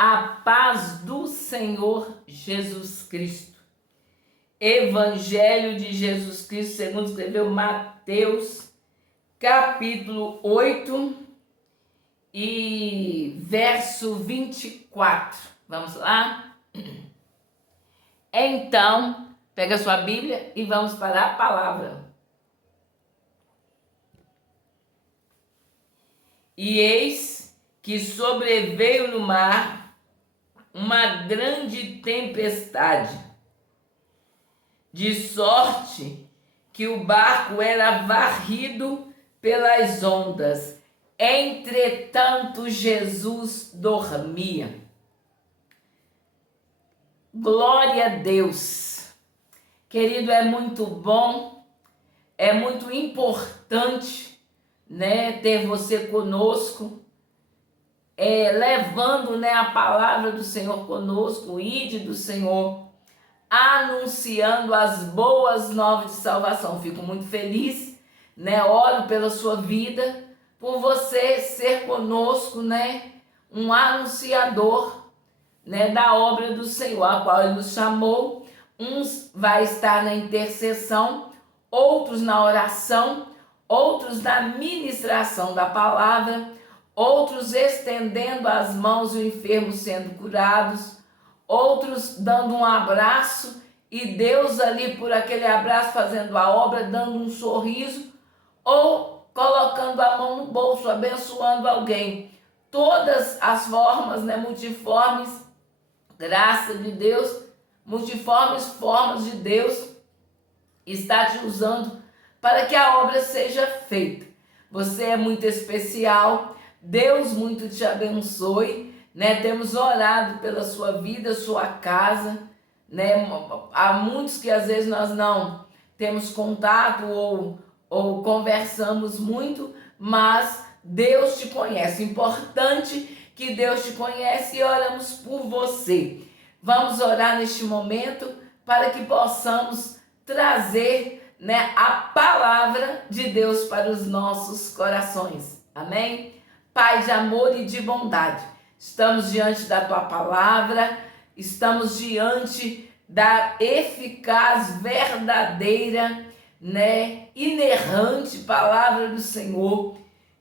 A paz do Senhor Jesus Cristo. Evangelho de Jesus Cristo, segundo escreveu Mateus, capítulo 8 e verso 24. Vamos lá? Então, pega a sua Bíblia e vamos para a palavra. E eis que sobreveio no mar uma grande tempestade, de sorte que o barco era varrido pelas ondas. Entretanto, Jesus dormia. Glória a Deus. Querido, é muito bom, é muito importante, ter você conosco, levando, a palavra do Senhor conosco, o ide do Senhor, anunciando as boas novas de salvação. Fico muito feliz, oro pela sua vida, por você ser conosco, um anunciador, da obra do Senhor, a qual Ele nos chamou. Uns vai estar na intercessão, outros na oração, outros na ministração da palavra, outros estendendo as mãos e o enfermo sendo curados, outros dando um abraço e Deus ali por aquele abraço fazendo a obra, dando um sorriso, ou colocando a mão no bolso, abençoando alguém. Todas as formas, multiformes, graça de Deus, multiformes formas de Deus está te usando para que a obra seja feita. Você é muito especial, Deus muito te abençoe, Temos orado pela sua vida, sua casa, Há muitos que às vezes nós não temos contato ou conversamos muito, mas Deus te conhece. Importante que Deus te conhece e oramos por você. Vamos orar neste momento para que possamos trazer, a palavra de Deus para os nossos corações. Amém? Pai de amor e de bondade, estamos diante da tua palavra, estamos diante da eficaz, verdadeira, inerrante palavra do Senhor,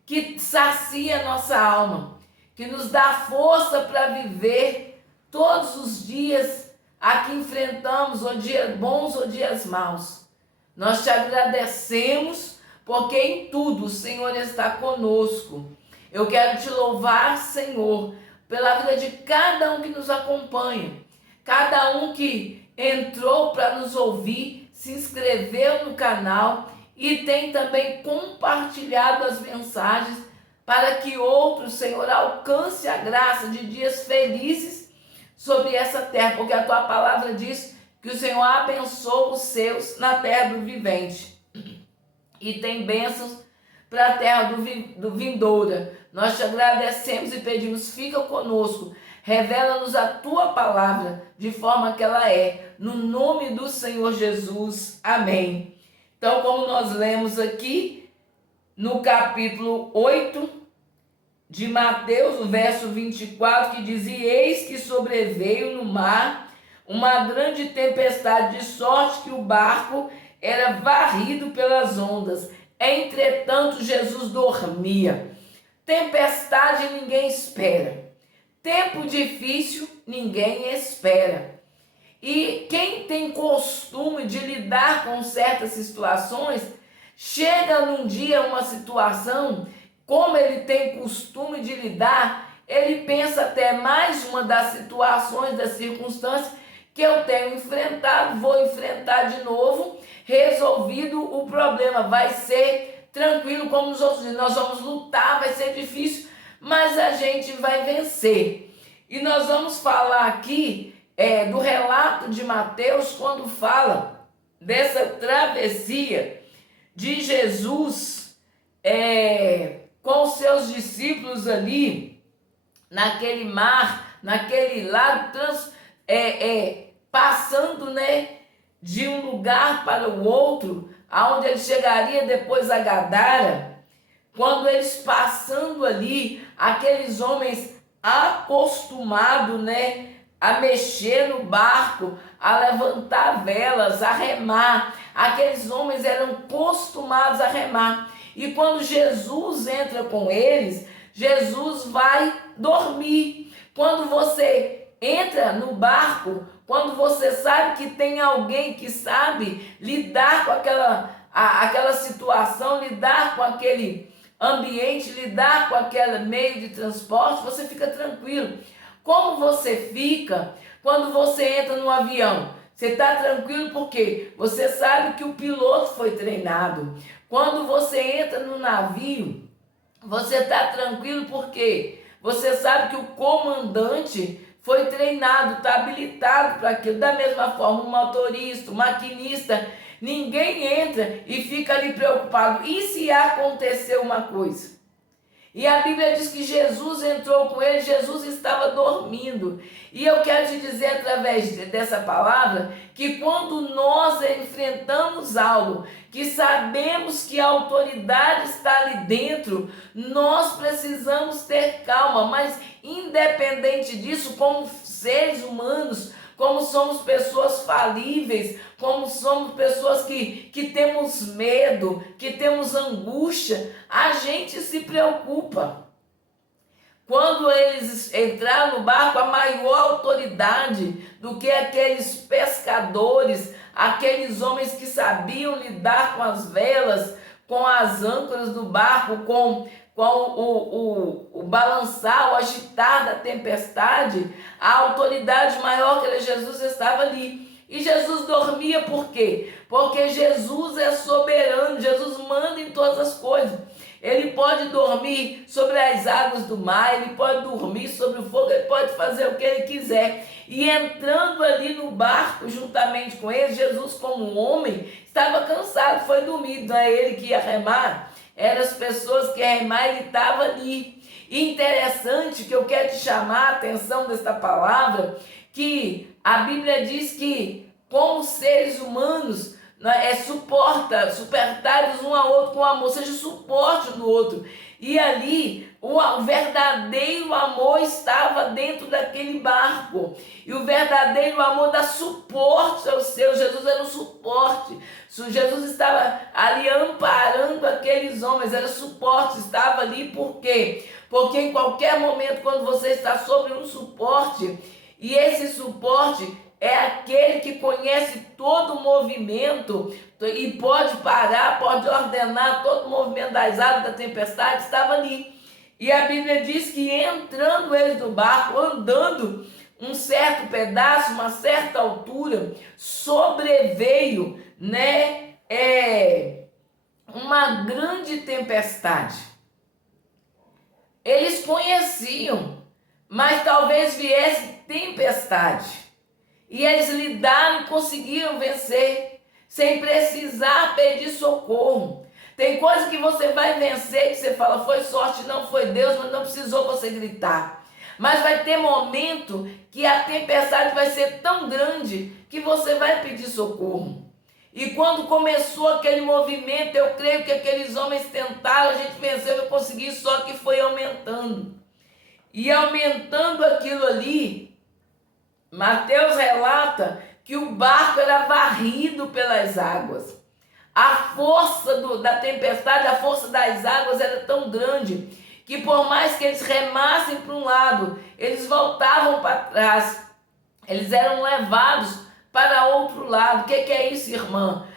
que sacia nossa alma, que nos dá força para viver todos os dias a que enfrentamos, ou dias bons ou dias maus. Nós te agradecemos, porque em tudo o Senhor está conosco. Eu quero te louvar, Senhor, pela vida de cada um que nos acompanha, cada um que entrou para nos ouvir, se inscreveu no canal e tem também compartilhado as mensagens para que outros, Senhor, alcance a graça de dias felizes sobre essa terra, porque a tua palavra diz que o Senhor abençoa os seus na terra do vivente e tem bênçãos para a terra do vindoura. Nós te agradecemos e pedimos, fica conosco, revela-nos a tua palavra de forma que ela é, no nome do Senhor Jesus, amém. Então, como nós lemos aqui no capítulo 8 de Mateus, o verso 24, que diz: e eis que sobreveio no mar uma grande tempestade, de sorte que o barco era varrido pelas ondas. Entretanto, Jesus dormia. Tempestade ninguém espera. Tempo difícil ninguém espera. E quem tem costume de lidar com certas situações, chega num dia uma situação, como ele tem costume de lidar, ele pensa até mais uma das situações, das circunstâncias que eu tenho enfrentado, vou enfrentar de novo, resolvido o problema, vai ser tranquilo como os outros dias, nós vamos lutar, vai ser difícil, mas a gente vai vencer. E nós vamos falar aqui do relato de Mateus, quando fala dessa travessia de Jesus com os seus discípulos ali, naquele mar, naquele lago, passando, de um lugar para o outro, aonde ele chegaria depois a Gadara. Quando eles passando ali, aqueles homens acostumado, né, a mexer no barco, a levantar velas, a remar. Aqueles homens eram acostumados a remar. E quando Jesus entra com eles, Jesus vai dormir. Quando você entra no barco, quando você sabe que tem alguém que sabe lidar com aquela situação, lidar com aquele ambiente, lidar com aquele meio de transporte, você fica tranquilo. Como você fica quando você entra no avião? Você está tranquilo porque você sabe que o piloto foi treinado. Quando você entra no navio, você está tranquilo porque você sabe que o comandante foi treinado, está habilitado para aquilo. Da mesma forma, o motorista, o maquinista, ninguém entra e fica ali preocupado. E se acontecer uma coisa? E a Bíblia diz que Jesus entrou com ele, Jesus estava dormindo. E eu quero te dizer através dessa palavra que quando nós enfrentamos algo, que sabemos que a autoridade está ali dentro, nós precisamos ter calma, mas independente disso, como seres humanos, como somos pessoas falíveis, como somos pessoas que temos medo, que temos angústia, a gente se preocupa. Quando eles entraram no barco, a maior autoridade do que aqueles pescadores, aqueles homens que sabiam lidar com as velas, com as âncoras do barco, com o balançar, o agitar da tempestade, a autoridade maior que era Jesus estava ali. E Jesus dormia por quê? Porque Jesus é soberano, Jesus manda em todas as coisas. Ele pode dormir sobre as águas do mar, ele pode dormir sobre o fogo, ele pode fazer o que ele quiser. E entrando ali no barco juntamente com ele, Jesus como homem estava cansado, foi dormir. Não é ele que ia remar, eram as pessoas que iam remar, ele estava ali. E interessante que eu quero te chamar a atenção desta palavra, que a Bíblia diz que como seres humanos, suportar-vos um ao outro com amor, seja suporte do outro. E ali o verdadeiro amor estava dentro daquele barco. E o verdadeiro amor dá suporte aos seus. Jesus era um suporte. Jesus estava ali amparando aqueles homens, era suporte, estava ali por quê? Porque em qualquer momento, quando você está sobre um suporte, e esse suporte é aquele que conhece todo o movimento e pode parar, pode ordenar todo o movimento das águas da tempestade, estava ali. E a Bíblia diz que entrando eles no barco, andando um certo pedaço, uma certa altura, sobreveio, uma grande tempestade. Eles conheciam, mas talvez viesse tempestade. E eles lidaram e conseguiram vencer, sem precisar pedir socorro. Tem coisa que você vai vencer, que você fala, foi sorte, não foi Deus, mas não precisou você gritar. Mas vai ter momento que a tempestade vai ser tão grande que você vai pedir socorro. E quando começou aquele movimento, eu creio que aqueles homens tentaram, a gente venceu e conseguiu, só que foi aumentando. E aumentando aquilo ali, Mateus relata que o barco era varrido pelas águas. A força da tempestade, a força das águas era tão grande que por mais que eles remassem para um lado, eles voltavam para trás. Eles eram levados para outro lado. O que é isso, irmã?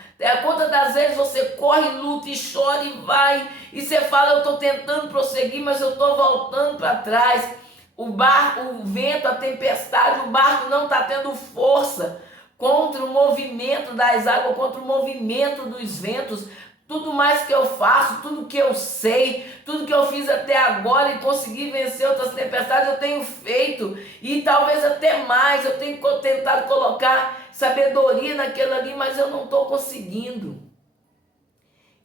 Quantas das vezes você corre, luta e chora e vai, e você fala, eu estou tentando prosseguir, mas eu estou voltando para trás. O barco, o vento, a tempestade, o barco não está tendo força contra o movimento das águas, contra o movimento dos ventos. Tudo mais que eu faço, tudo que eu sei, tudo que eu fiz até agora e consegui vencer outras tempestades, eu tenho feito. E talvez até mais, eu tenho tentado colocar sabedoria naquilo ali, mas eu não estou conseguindo.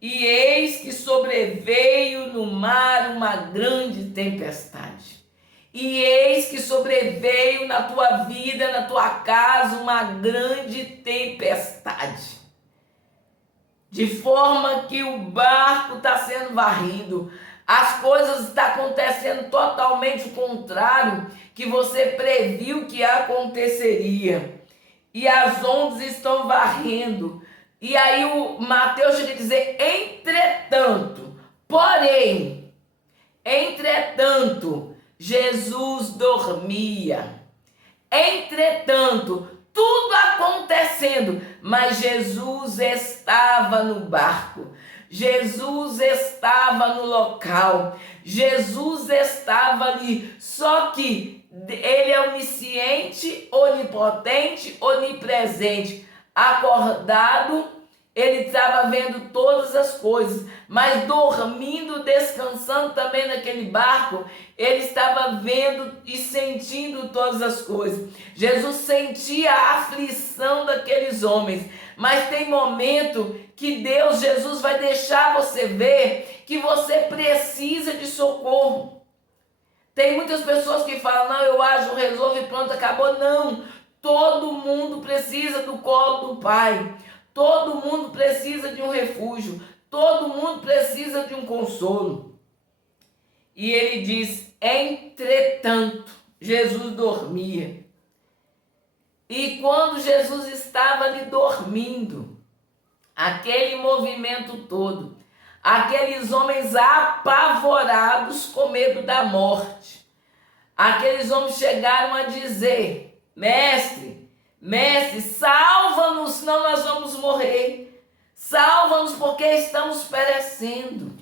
E eis que sobreveio no mar uma grande tempestade. E eis que sobreveio na tua vida, na tua casa, uma grande tempestade. De forma que o barco está sendo varrido. As coisas estão acontecendo totalmente o contrário que você previu que aconteceria. E as ondas estão varrendo. E aí o Mateus chega a dizer, entretanto, porém, entretanto, Jesus dormia. Entretanto, tudo acontecendo, mas Jesus estava no barco. Jesus estava no local. Jesus estava ali. Só que ele é onisciente, onipotente, onipresente. Acordado, ele estava vendo todas as coisas, mas dormindo, descansando também naquele barco, ele estava vendo e sentindo todas as coisas. Jesus sentia a aflição daqueles homens, mas tem momento que Jesus vai deixar você ver que você precisa de socorro. Tem muitas pessoas que falam, não, eu ajo, resolvo e pronto, acabou. Não, todo mundo precisa do colo do Pai. Todo mundo precisa de um refúgio. Todo mundo precisa de um consolo. E ele diz, entretanto, Jesus dormia. E quando Jesus estava ali dormindo, aquele movimento todo, aqueles homens apavorados com medo da morte, aqueles homens chegaram a dizer, mestre, salva-nos, senão nós vamos morrer. Salva-nos porque estamos perecendo.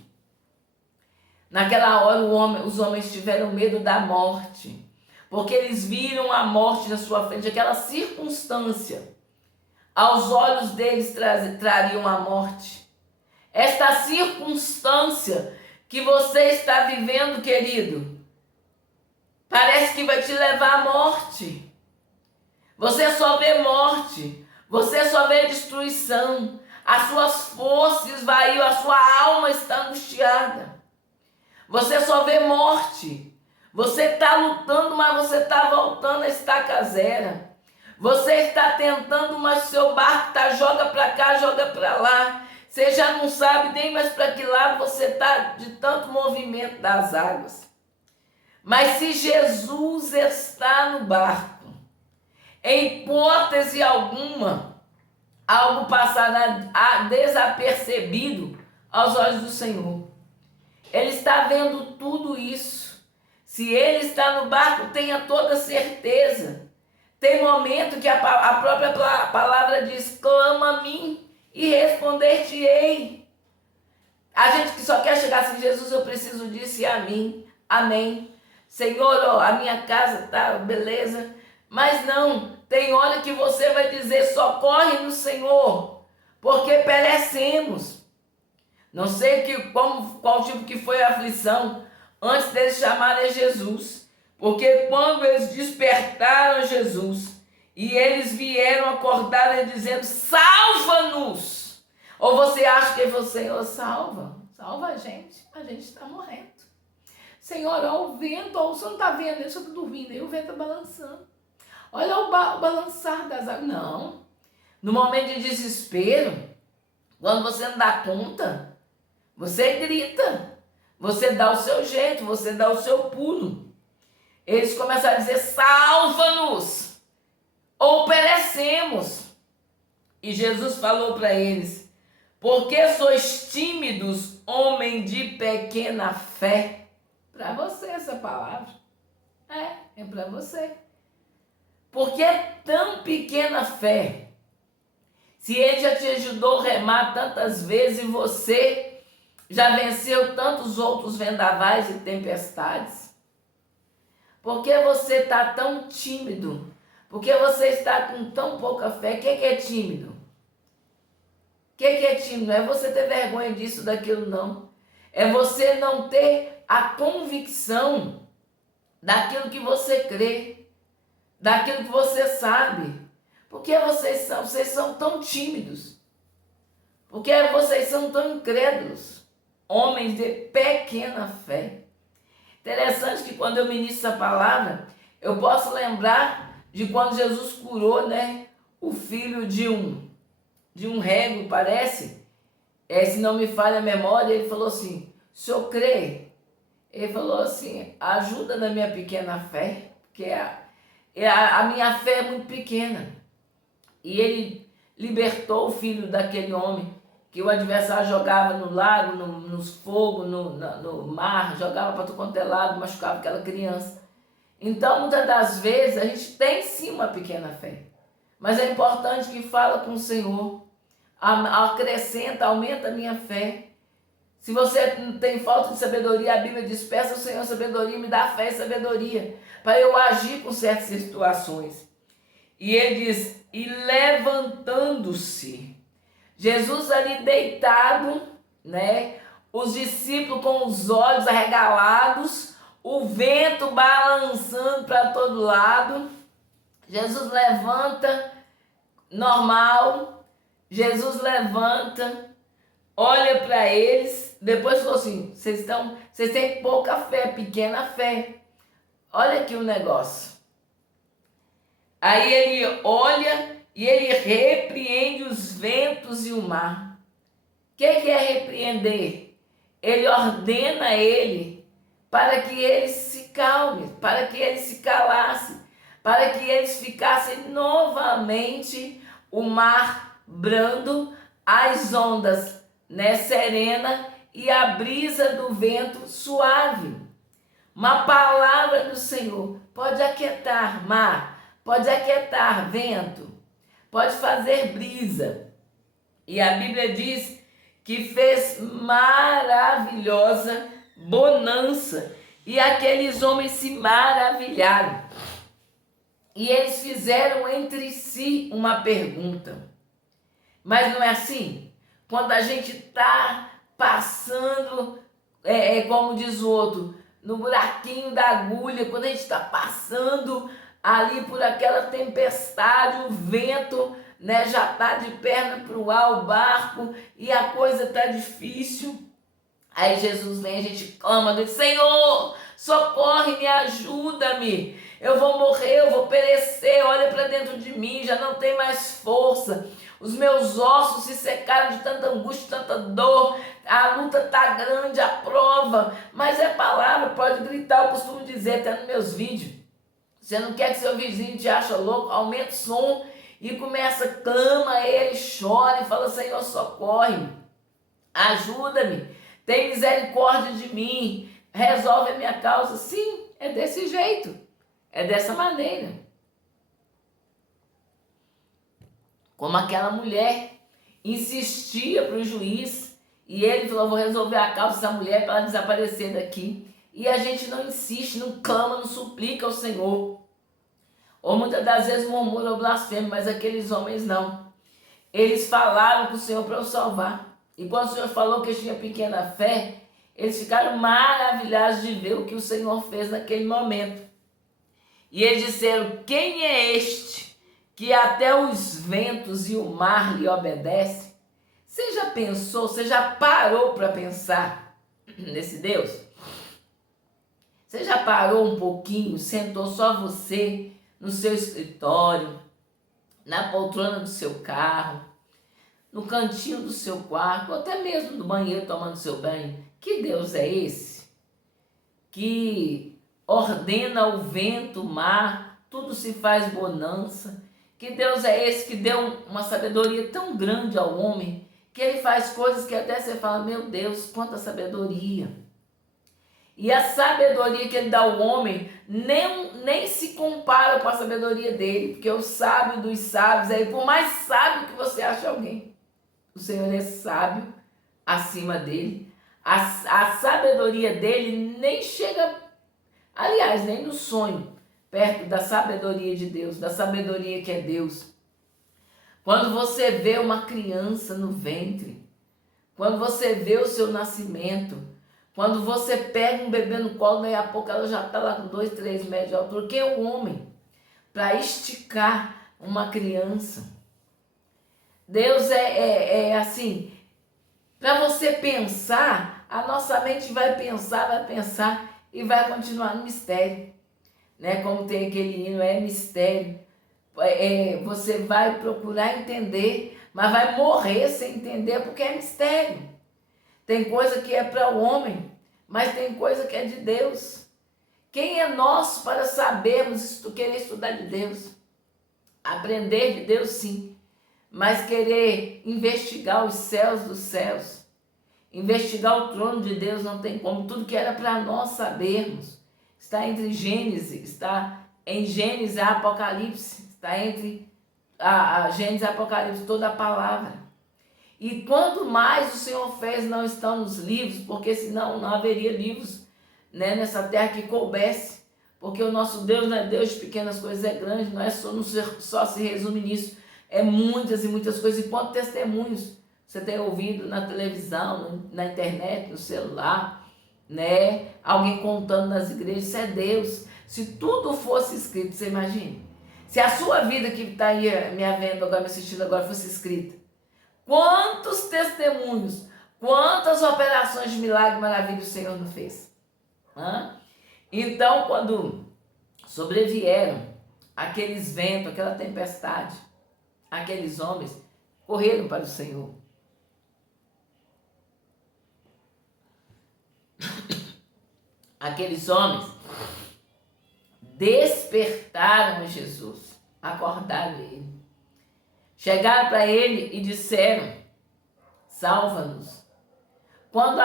Naquela hora os homens tiveram medo da morte, porque eles viram a morte na sua frente, aquela circunstância. Aos olhos deles trariam a morte. Esta circunstância que você está vivendo, querido, parece que vai te levar à morte. Você só vê morte, você só vê destruição, as suas forças esvaiu, a sua alma está angustiada. Você só vê morte, você está lutando, mas você está voltando a estaca zero. Você está tentando, mas seu barco está joga para cá, joga para lá. Você já não sabe nem mais para que lado você está de tanto movimento das águas. Mas se Jesus está no barco, em hipótese alguma, algo passará desapercebido aos olhos do Senhor. Ele está vendo tudo isso. Se ele está no barco, tenha toda certeza. Tem momento que a própria palavra diz, clama a mim e responder-te-ei. A gente que só quer chegar assim, Jesus, eu preciso disso e a mim. Amém. Senhor, ó, a minha casa tá beleza. Mas não, tem hora que você vai dizer, socorre no Senhor, porque perecemos. Não sei qual tipo que foi a aflição antes deles chamarem Jesus. Porque quando eles despertaram Jesus e eles vieram acordar dizendo, salva-nos. Ou você acha que ele falou, Senhor, salva a gente está morrendo. Senhor, ó, o vento, ó, o senhor não está vendo, eu estou dormindo, aí o vento está balançando. Olha o balançar das águas. Não. No momento de desespero, quando você não dá conta, você grita. Você dá o seu jeito, você dá o seu pulo. Eles começaram a dizer, salva-nos, ou perecemos. E Jesus falou para eles, porque sois tímidos, homem de pequena fé. Para você essa palavra. É para você. Porque é tão pequena fé. Se ele já te ajudou a remar tantas vezes e você já venceu tantos outros vendavais e tempestades, por que você está tão tímido? Por que você está com tão pouca fé? O que é tímido? O que é tímido? Não é você ter vergonha disso, daquilo, não. É você não ter a convicção daquilo que você crê, daquilo que você sabe. Por que vocês são tão tímidos? Por que vocês são tão incrédulos? Homens de pequena fé. Interessante que quando eu ministro essa palavra, eu posso lembrar de quando Jesus curou, o filho de um rego, parece. Se não me falha a memória, ele falou assim, o senhor crê Ele falou assim, ajuda na minha pequena fé, porque a minha fé é muito pequena. E ele libertou o filho daquele homem que o adversário jogava no lago, nos fogos, no mar, jogava para todo quanto é lado, machucava aquela criança. Então, muitas das vezes, a gente tem sim uma pequena fé. Mas é importante que fala com o Senhor. Acrescenta, aumenta a minha fé. Se você tem falta de sabedoria, a Bíblia diz, peça ao Senhor sabedoria, me dá fé e sabedoria, para eu agir com certas situações. E ele diz, e levantando-se, Jesus ali deitado, né? Os discípulos com os olhos arregalados, o vento balançando para todo lado. Jesus levanta, normal. Jesus levanta, olha para eles, depois falou assim, vocês têm pouca fé, pequena fé. Olha aqui o negócio. Aí ele olha e ele repreende os ventos e o mar. O que é repreender? Ele ordena ele para que eles se calmem, para que eles se calassem, para que eles ficassem novamente o mar brando, as ondas, né, serena e a brisa do vento suave. Uma palavra do Senhor pode aquietar mar, pode aquietar vento, pode fazer brisa. E a Bíblia diz que fez maravilhosa bonança. E aqueles homens se maravilharam. E eles fizeram entre si uma pergunta. Mas não é assim? Quando a gente está passando, como diz o outro, no buraquinho da agulha, quando a gente está passando ali por aquela tempestade, o vento, né, já está de perna para o ar, o barco, e a coisa está difícil. Aí Jesus vem, a gente clama, diz, Senhor, socorre-me, ajuda-me, eu vou morrer, eu vou perecer, olha para dentro de mim, já não tem mais força, os meus ossos se secaram de tanta angústia, tanta dor, a luta está grande, a prova, mas é palavra, pode gritar, eu costumo dizer até nos meus vídeos. Você não quer que seu vizinho te ache louco, aumenta o som e começa, clama ele, chora e fala, Senhor, socorre-me, ajuda-me, tem misericórdia de mim, resolve a minha causa. Sim, é desse jeito, é dessa maneira. Como aquela mulher insistia para o juiz e ele falou, vou resolver a causa dessa mulher para ela desaparecer daqui. E a gente não insiste, não clama, não suplica ao Senhor. Ou muitas das vezes murmura ou blasfema, mas aqueles homens não. Eles falaram com o Senhor para o salvar. E quando o Senhor falou que eles tinham pequena fé, eles ficaram maravilhados de ver o que o Senhor fez naquele momento. E eles disseram, quem é este que até os ventos e o mar lhe obedecem? Você já pensou, você já parou para pensar nesse Deus? Você já parou um pouquinho, sentou só você no seu escritório, na poltrona do seu carro, no cantinho do seu quarto, ou até mesmo no banheiro tomando seu banho? Que Deus é esse? Que ordena o vento, o mar, tudo se faz bonança. Que Deus é esse que deu uma sabedoria tão grande ao homem, que ele faz coisas que até você fala, meu Deus, quanta sabedoria. E a sabedoria que ele dá ao homem nem se compara com a sabedoria dele, porque o sábio dos sábios, aí, por mais sábio que você ache alguém, o Senhor é sábio acima dele. A sabedoria dele nem chega, aliás, nem no sonho, perto da sabedoria de Deus, da sabedoria que é Deus. Quando você vê uma criança no ventre, quando você vê o seu nascimento, quando você pega um bebê no colo, daí a pouco ela já está lá com 2, 3 metros de altura. Porque o homem, para esticar uma criança, Deus é assim, para você pensar, a nossa mente vai pensar e vai continuar no mistério. Né? Como tem aquele hino, é mistério. Você vai procurar entender, mas vai morrer sem entender porque é mistério. Tem coisa que é para o homem, mas tem coisa que é de Deus. Quem é nós para sabermos querer estudar de Deus? Aprender de Deus, sim, mas querer investigar os céus dos céus, investigar o trono de Deus, não tem como. Tudo que era para nós sabermos está entre Gênesis, está em Gênesis e Apocalipse, está entre a Gênesis e Apocalipse, toda a palavra. E quanto mais o Senhor fez, não estão nos livros, porque senão não haveria livros, né, nessa terra que coubesse, porque o nosso Deus não é Deus de pequenas coisas, é grande, não é só se resume nisso, é muitas e muitas coisas. E quantos testemunhos você tem ouvido na televisão, na internet, no celular, né? Alguém contando nas igrejas, isso é Deus. Se tudo fosse escrito, você imagina? Se a sua vida que está aí me vendo agora, me assistindo agora, fosse escrita, quantos testemunhos, quantas operações de milagre e maravilha o Senhor não fez? Então, quando sobrevieram aqueles ventos, aquela tempestade, aqueles homens correram para o Senhor. Aqueles homens despertaram Jesus, acordaram ele, chegaram para ele e disseram: salva-nos. Quando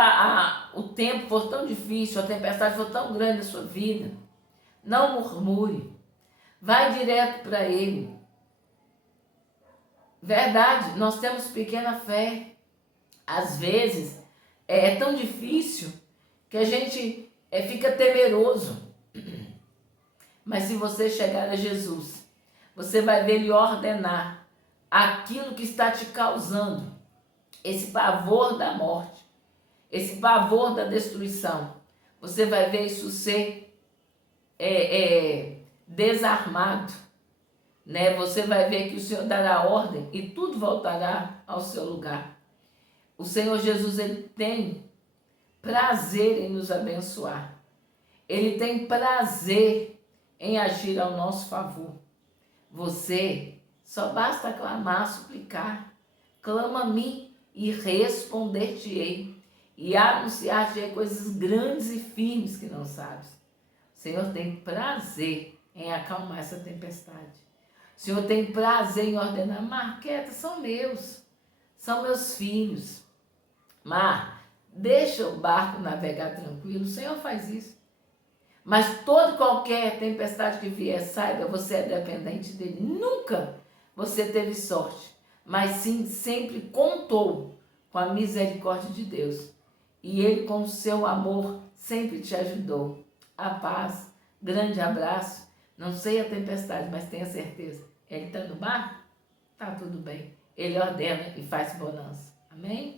o tempo for tão difícil, a tempestade for tão grande na sua vida, não murmure, vai direto para ele. Verdade, nós temos pequena fé. Às vezes é tão difícil que a gente fica temeroso. Mas se você chegar a Jesus, você vai ver ele ordenar aquilo que está te causando esse pavor da morte, esse pavor da destruição. Você vai ver isso ser desarmado, né? Você vai ver que o Senhor dará ordem e tudo voltará ao seu lugar. O Senhor Jesus, ele tem prazer em nos abençoar. Ele tem prazer em agir ao nosso favor. Você só basta clamar, suplicar. Clama a mim e responder-te-ei. E anunciar-te-ei coisas grandes e firmes que não sabes. O Senhor tem prazer em acalmar essa tempestade. O Senhor tem prazer em ordenar: mar, quieta, são meus filhos. Mar, deixa o barco navegar tranquilo. O Senhor faz isso. Mas toda qualquer tempestade que vier, saiba, você é dependente dele. Nunca você teve sorte, mas sim sempre contou com a misericórdia de Deus. E ele, com o seu amor, sempre te ajudou. A paz, grande abraço. Não sei a tempestade, mas tenha certeza. Ele está no barco? Está tudo bem. Ele ordena e faz bonança. Amém?